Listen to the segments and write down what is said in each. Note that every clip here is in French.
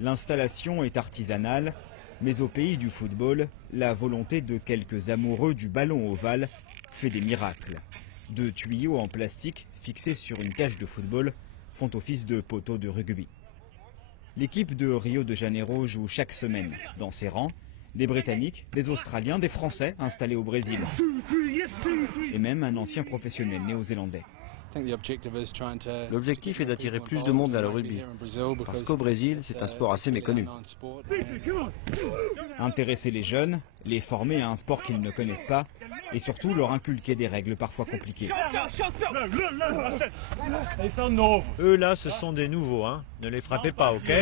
L'installation est artisanale, mais au pays du football, la volonté de quelques amoureux du ballon ovale fait des miracles. 2 tuyaux en plastique fixés sur une cage de football font office de poteaux de rugby. L'équipe de Rio de Janeiro joue chaque semaine. Dans ses rangs, des Britanniques, des Australiens, des Français installés au Brésil et même un ancien professionnel néo-zélandais. L'objectif est d'attirer plus de monde vers le rugby, parce qu'au Brésil, c'est un sport assez méconnu. Intéresser les jeunes, les former à un sport qu'ils ne connaissent pas et surtout leur inculquer des règles parfois compliquées. Eux là, ce sont des nouveaux, hein. Ne les frappez pas, ok?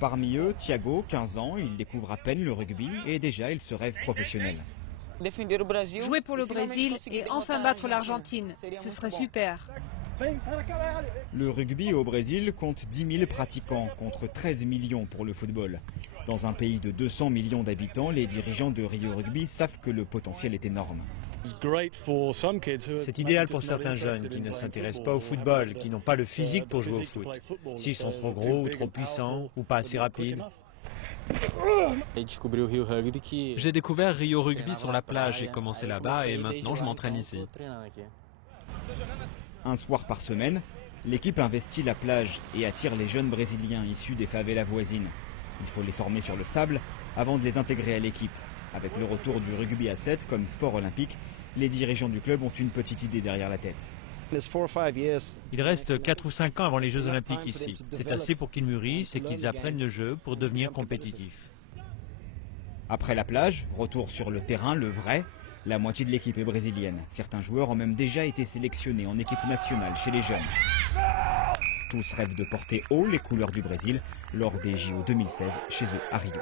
Parmi eux, Thiago, 15 ans, il découvre à peine le rugby et déjà il se rêve professionnel. Jouer pour le Brésil et enfin battre l'Argentine, ce serait super. Le rugby au Brésil compte 10 000 pratiquants contre 13 millions pour le football. Dans un pays de 200 millions d'habitants, les dirigeants de Rio Rugby savent que le potentiel est énorme. C'est idéal pour certains jeunes qui ne s'intéressent pas au football, qui n'ont pas le physique pour jouer au foot. S'ils sont trop gros ou trop puissants ou pas assez rapides. J'ai découvert Rio Rugby sur la plage, j'ai commencé là-bas et maintenant je m'entraîne ici. Un soir par semaine, l'équipe investit la plage et attire les jeunes brésiliens issus des favelas voisines. Il faut les former sur le sable avant de les intégrer à l'équipe. Avec le retour du rugby à 7 comme sport olympique, les dirigeants du club ont une petite idée derrière la tête. Il reste 4 ou 5 ans avant les Jeux Olympiques ici. C'est assez pour qu'ils mûrissent et qu'ils apprennent le jeu pour devenir compétitifs. Après la plage, retour sur le terrain, le vrai. La moitié de l'équipe est brésilienne. Certains joueurs ont même déjà été sélectionnés en équipe nationale chez les jeunes. Tous rêvent de porter haut les couleurs du Brésil lors des JO 2016 chez eux à Rio.